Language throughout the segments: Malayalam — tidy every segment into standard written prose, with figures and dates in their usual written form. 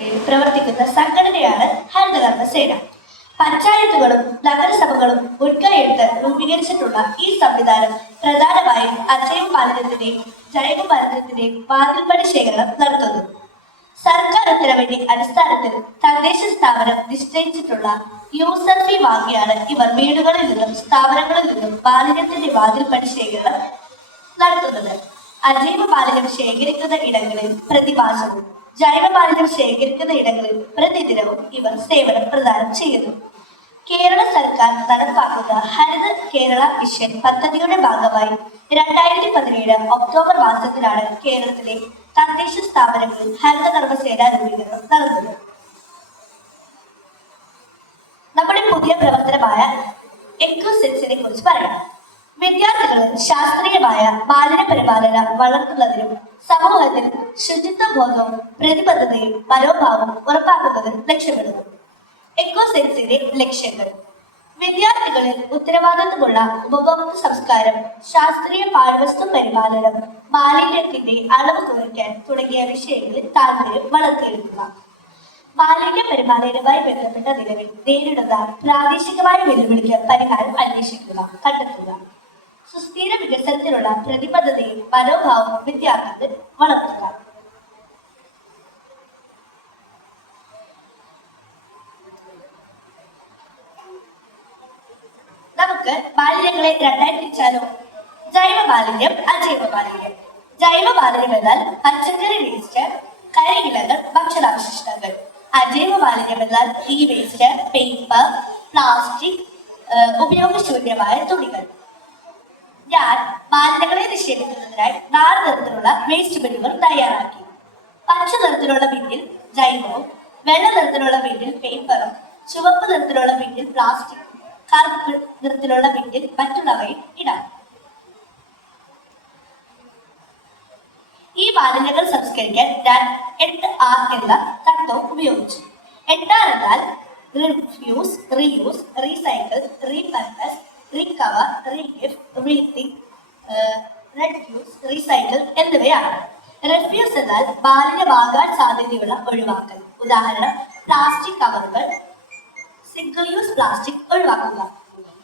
മേഖലയിൽ പ്രവർത്തിക്കുന്ന സംഘടനയാണ് ഹരിതകർമ്മസേന. പഞ്ചായത്തുകളും നഗരസഭകളും മുൻകൈയെടുത്ത് രൂപീകരിച്ചിട്ടുള്ള ഈ സംവിധാനം പ്രധാനമായും അജൈവ മാലിന്യത്തിന്റെയും ജൈവ മാലിന്യത്തിന്റെയും വാതിൽപ്പടി ശേഖരണം നടത്തുന്നു. സർക്കാർ ഉത്തരവിന്റെ അടിസ്ഥാനത്തിൽ തദ്ദേശ സ്ഥാപനം നിശ്ചയിച്ചിട്ടുള്ള യൂസർ ഫീ വാങ്ങിയാണ് ഇവർ വീടുകളിൽ നിന്നും സ്ഥാപനങ്ങളിൽ നിന്നും മാലിന്യത്തിന്റെ വാതിൽപ്പടി ശേഖരണം നടത്തുന്നത്. അജൈവ മാലിന്യം ശേഖരിക്കുന്ന ഇടങ്ങളിൽ പ്രതിമാസവും ജൈവ മാലിന്യം ശേഖരിക്കുന്ന ഇടങ്ങളിൽ പ്രതിദിനവും ഇവർ സേവനം പ്രദാനം ചെയ്യുന്നു. കേരള സർക്കാർ നടപ്പാക്കുന്ന ഹരിത കേരള മിഷൻ പദ്ധതിയുടെ ഭാഗമായി 2017 ഒക്ടോബർ മാസത്തിലാണ് കേരളത്തിലെ തദ്ദേശ സ്ഥാപനങ്ങളിൽ ഹരിതകർമ്മസേന രൂപീകരണം നടന്നത്. നമ്മുടെ പുതിയ പ്രവർത്തനമായ എക്കോസെൻസിനെ കുറിച്ച് പറയാം. വിദ്യാർത്ഥികളിൽ ശാസ്ത്രീയമായ മാലിന്യ പരിപാലനം വളർത്തുന്നതിനും സമൂഹത്തിൽ ശുചിത്വ ബോധവും പ്രതിബദ്ധതയും മനോഭാവവും ഉറപ്പാക്കുന്നതിനും ലക്ഷ്യമിടുന്നു. എക്കോസെൻസിന്റെ ലക്ഷ്യങ്ങൾ: വിദ്യാർത്ഥികളിൽ ഉത്തരവാദിത്വമുള്ള ഉപഭോക്തൃ സംസ്കാരം, ശാസ്ത്രീയ പാഴ്വസ്തു പരിപാലനം, മാലിന്യത്തിന്റെ അളവ് കുറയ്ക്കാൻ തുടങ്ങിയ വിഷയങ്ങളിൽ താല്പര്യം വളർത്തിയെടുക്കുക. മാലിന്യ പരിപാലനവുമായി ബന്ധപ്പെട്ട നിലവിൽ നേരിടുന്ന പ്രാദേശികമായ വെല്ലുവിളിക്ക് പരിഹാരം അന്വേഷിക്കുക, കണ്ടെത്തുക. സുസ്ഥിര വികസനത്തിനുള്ള പ്രതിബദ്ധതയും മനോഭാവവും വിദ്യാർത്ഥികൾ വളർത്തുക. നമുക്ക് മാലിന്യങ്ങളെ രണ്ടായി തിരിച്ചാലോ? ജൈവ മാലിന്യം, അജൈവ മാലിന്യം. ജൈവ മാലിന്യം എന്നാൽ പച്ചക്കറി വേസ്റ്റ്, കരിയിലകൾ, ഭക്ഷണാവശിഷ്ടങ്ങൾ. അജൈവ മാലിന്യം എന്നാൽ ഈ വേസ്റ്റ്, പേപ്പർ, പ്ലാസ്റ്റിക്, ഉപയോഗശൂന്യമായ തുണികൾ. ഞാൻ മാലിന്യങ്ങളെ നിക്ഷേപിക്കുന്നതിനായി 4 തരത്തിലുള്ള വേസ്റ്റ് ബിന്നുകൾ തയ്യാറാക്കി. പച്ച നിറത്തിലുള്ള ബിന്നിൽ ജൈവവും, വെള്ള നിറത്തിലുള്ള ബിന്നിൽ പേപ്പറും, ചുവപ്പ് നിറത്തിലുള്ള ബിന്നിൽ പ്ലാസ്റ്റിക്, കറുപ്പ് നിറത്തിലുള്ള ബിന്നിൽ മറ്റുള്ളവയും ഇടാം. ഈ മാലിന്യങ്ങൾ സംസ്കരിക്കാൻ ഞാൻ 8R എന്ന തത്വം ഉപയോഗിച്ചു. 8R എന്നാൽ refuse, reuse, recycle, repurpose, recover, regift, rethink, reduce, recycle എന്നിവയാണ്. റിഫ്യൂസ് എന്നാൽ മാലിന്യമാകാൻ സാധ്യതയുള്ള ഒഴിവാക്കൽ. ഉദാഹരണം പ്ലാസ്റ്റിക് കവറുകൾ, സിംഗിൾ യൂസ് പ്ലാസ്റ്റിക് ഒഴിവാക്കുക.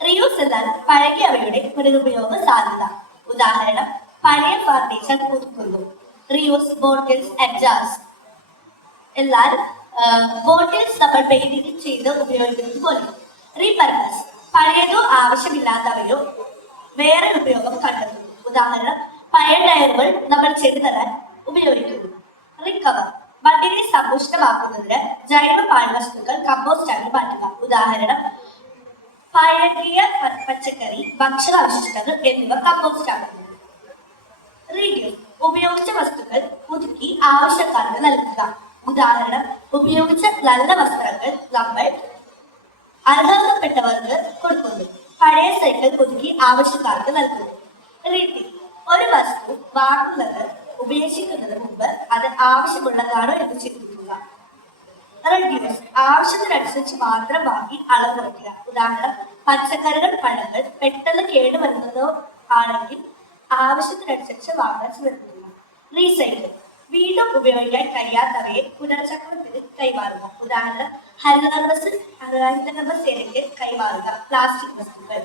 റീയൂസ് എന്നാൽ പഴകിയവയുടെ പുനരുപയോഗ സാധ്യത. ഉദാഹരണം പഴയ ഫർണിച്ചർ പുതുക്കുന്നു. റീയൂസ് ബോട്ടിൽസ് ആൻഡ് ജാർസ് എന്നാൽ ബോട്ടിൽസ് നമ്മൾ പെയിന്റിംഗ് ചെയ്ത് ഉപയോഗിക്കുന്നത് പോലെ. റീപർപ്പസ് പഴയതോ ആവശ്യമില്ലാത്തവയോ വേറെ ഉപയോഗം കണ്ടെത്തുന്നു. ഉദാഹരണം പഴയ ടയറുകൾ നമ്മൾ ചെടി നടാൻ ഉപയോഗിക്കുന്നു. റിക്കവർ മണ്ണിനെ സമ്പുഷ്ടമാക്കുന്നതിന് ജൈവ പാഴ്വസ്തുക്കൾ കമ്പോസ്റ്റാക്കി മാറ്റുക. ഉദാഹരണം പഴകിയ പച്ചക്കറി, ഭക്ഷണാവശിഷ്ടങ്ങൾ എന്നിവ കമ്പോസ്റ്റ് ആക്കുന്നു. റീയൂസ് ഉപയോഗിച്ച വസ്തുക്കൾ പുതുക്കി ആവശ്യക്കാർക്ക് നൽകുക. ഉദാഹരണം ഉപയോഗിച്ച നല്ല വസ്ത്രങ്ങൾ നമ്മൾ അർഹതപ്പെട്ടവർക്ക് കൊടുക്കുന്നു. പഴയ സൈക്കിൾ പുതുക്കി ആവശ്യക്കാർക്ക് നൽകുന്നു. റീതിങ്ക് ഒരു വസ്തു വാങ്ങുന്നത് ഉപേക്ഷിക്കുന്നതിന് മുമ്പ് അത് ആവശ്യമുള്ളതാണോ എന്ന് ചിന്തിക്കുക. റെഡ്യൂസ് ആവശ്യത്തിനനുസരിച്ച് മാത്രം വാങ്ങി അളവ് കുറയ്ക്കുക. ഉദാഹരണം പച്ചക്കറികൾ, പഴങ്ങൾ പെട്ടെന്ന് കേടുവരുന്നതോ ആണെങ്കിൽ ആവശ്യത്തിനനുസരിച്ച് വാങ്ങാൻ ശ്രമിക്കുക. റീസൈക്കിൾ വീണ്ടും ഉപയോഗിക്കാൻ കഴിയാത്തവയെ പുനർചക്രത്തിന് കൈമാറുക. ഉദാഹരണം ഹരിതകർമ്മസേനയ്ക്ക് കൈമാറുക പ്ലാസ്റ്റിക് വസ്തുക്കൾ.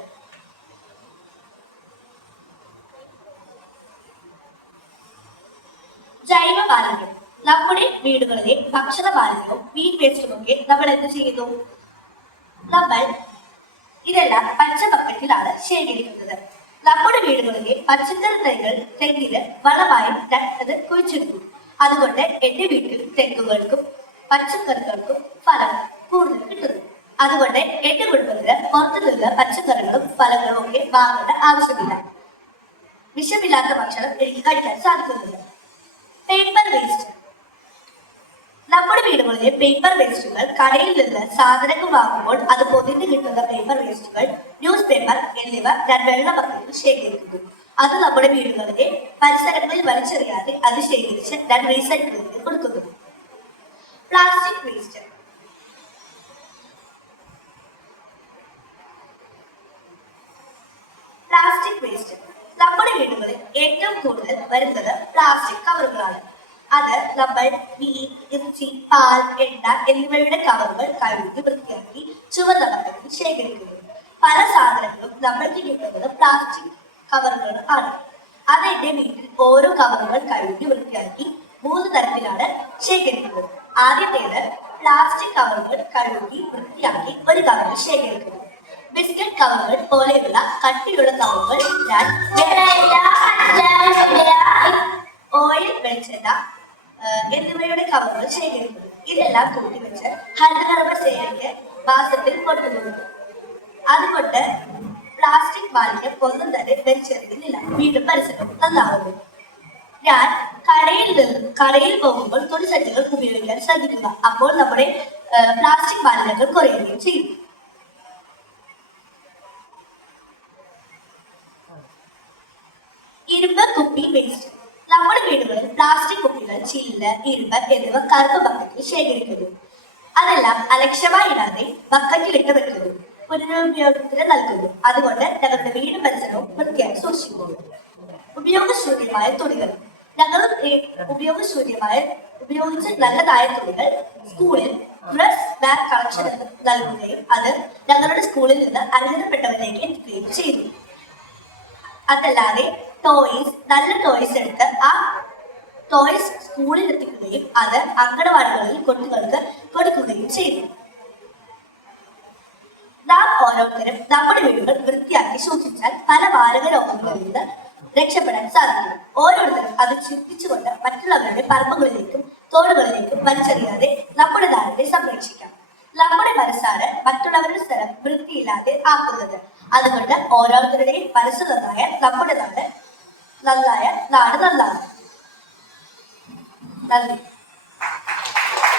ജൈവ മാലിന്യം നമ്മുടെ വീടുകളിലെ ഭക്ഷണ മാലിന്യവും മീൻ വേസ്റ്റും ഒക്കെ നമ്മൾ എന്ത് ചെയ്യുന്നു? നമ്മൾ ഇതെല്ലാം പച്ച ബക്കറ്റിലാണ് ശേഖരിക്കുന്നത്. നമ്മുടെ വീടുകളിലെ പച്ചക്കറി തൈകൾ തെങ്ങിന് വളമായി നട്ടത് കുഴിച്ചിടുന്നു. അതുകൊണ്ട് എന്റെ വീട്ടിൽ തെങ്ങുകൾക്കും പച്ചക്കറികൾക്കും ഫലം കൂടുതൽ കിട്ടുന്നു. അതുകൊണ്ട് എന്റെ കുടുംബത്തിന് പുറത്തുനിന്ന് പച്ചക്കറികളും ഫലങ്ങളും ഒക്കെ വാങ്ങേണ്ട ആവശ്യമില്ല. വിഷമില്ലാത്ത ഭക്ഷണം എനിക്ക് കഴിക്കാൻ സാധിക്കുന്നില്ല. പേപ്പർ വേസ്റ്റ് നമ്മുടെ വീടുകളിലെ പേപ്പർ വേസ്റ്റുകൾ കടയിൽ നിന്ന് സാധനങ്ങൾ വാങ്ങുമ്പോൾ അത് പൊതിഞ്ഞ് കിട്ടുന്ന പേപ്പർ വേസ്റ്റുകൾ, ന്യൂസ് പേപ്പർ എന്നിവ ഞാൻ വെള്ള ബക്കറ്റിൽ ശേഖരിക്കുന്നു. അത് നമ്മുടെ വീടുകളിലെ പരിസരങ്ങളിൽ വലിച്ചെറിയാതെ അത് ശേഖരിച്ച് ഞാൻ റീസൈക്കിളിന് കൊടുക്കുന്നു. പ്ലാസ്റ്റിക് വേസ്റ്റ് നമ്മുടെ വീടുകളിൽ ഏറ്റവും കൂടുതൽ വരുന്നത് പ്ലാസ്റ്റിക് കവറുകളാണ്. അത് നമ്മൾ മീൻ, ഇറച്ചി, പാൽ, എണ്ണ എന്നിവയുടെ കവറുകൾ കഴുകി വൃത്തിയാക്കി ചുവന്ന ബക്കറ്റിൽ ശേഖരിക്കുന്നു. പല സാധനങ്ങളും നമ്മൾക്ക് കിട്ടുന്നത് പ്ലാസ്റ്റിക് കവറുകൾ ആണ്. അതെന്റെ വീട്ടിൽ ഓരോ കവറുകൾ കഴുകി വൃത്തിയാക്കി 3 തരത്തിലാണ് ശേഖരിക്കുന്നത്. ആദ്യത്തേത് പ്ലാസ്റ്റിക് കവറുകൾ കഴുകി വൃത്തിയാക്കി ഒരു കവറിൽ ശേഖരിക്കുന്നു. ബിസ്ക്കറ്റ് കവറുകൾ പോലെയുള്ള കട്ടിയുള്ള കവറുകൾ ഞാൻ ഓയിൽ, വെളിച്ചെണ്ണ എന്നിവയുടെ കവറുകൾ ശേഖരിക്കുന്നു. ഇതെല്ലാം കൂട്ടിവെച്ച് ഹരിതകർമ്മ സേനയ്ക്ക് മാസത്തിൽ കൊണ്ടുകൊടുക്കും. അതുകൊണ്ട് പ്ലാസ്റ്റിക് മാലിന്യം ഒന്നും തന്നെ വലിച്ചെറിയുന്നില്ല. വീണ്ടും പരിസരം നന്നാവുന്നു. ഞാൻ കടയിൽ പോകുമ്പോൾ തുണിസഞ്ചികൾ ഉപയോഗിക്കാൻ ശ്രദ്ധിക്കുക. അപ്പോൾ നമ്മുടെ പ്ലാസ്റ്റിക് മാലിന്യങ്ങൾ കുറയുകയും ചെയ്യും. ഇരുമ്പ് കുപ്പി വേസ്റ്റ്. നമ്മുടെ വീടുകളിൽ പ്ലാസ്റ്റിക് കുപ്പികൾ, ചില്ല്, ഇരുമ്പ് എന്നിവ കറുപ്പ് ബക്കറ്റിൽ ശേഖരിക്കുന്നു. അതെല്ലാം അലക്ഷ്യമായി ഇടാതെ ബക്കറ്റിലിട്ട് വെക്കുന്നു. പുനരുപയോഗത്തിന് നൽകുന്നു. അതുകൊണ്ട് ഞങ്ങളുടെ വീടും പരിസരവും വൃത്തിയായി സൂക്ഷിക്കുന്നു. ഉപയോഗശൂന്യമായ തുണികൾ. ഞങ്ങൾ ഉപയോഗിച്ച് നല്ലതായ തുണികൾ സ്കൂളിൽ ഡ്രസ് ബാഗ് കളക്ഷൻ നൽകുകയും അത് ഞങ്ങളുടെ സ്കൂളിൽ നിന്ന് അർഹതപ്പെട്ടവരിലേക്ക് എത്തിക്കുകയും ചെയ്തു. അതല്ലാതെ നല്ല ടോയ്സ് എടുത്ത് ആ ടോയ്സ് സ്കൂളിൽ എത്തിക്കുകയും അത് അങ്കണവാടികളിൽ കുട്ടികൾക്ക് കൊടുക്കുകയും ചെയ്തു. നാം ഓരോരുത്തരും നമ്മുടെ വീടുകൾ വൃത്തിയാക്കി സൂക്ഷിച്ചാൽ പല മാരക രോഗങ്ങളിൽ നിന്ന് രക്ഷപ്പെടാൻ സാധിക്കും. ഓരോരുത്തരും അത് ചിന്തിച്ചുകൊണ്ട് മറ്റുള്ളവരുടെ പറമ്പുകളിലേക്കും തോടുകളിലേക്കും വലിച്ചെറിയാതെ നമ്മുടെ നാടിനെ സംരക്ഷിക്കാം. നമ്മുടെ മനസ്സാണ് മറ്റുള്ളവരുടെ സ്ഥലം വൃത്തിയില്ലാതെ ആക്കുന്നത്. അതുകൊണ്ട് ഓരോരുത്തരുടെയും മനസ്സ് നന്നായാൽ നമ്മുടെ നാട് നന്നാവും. നന്ദി.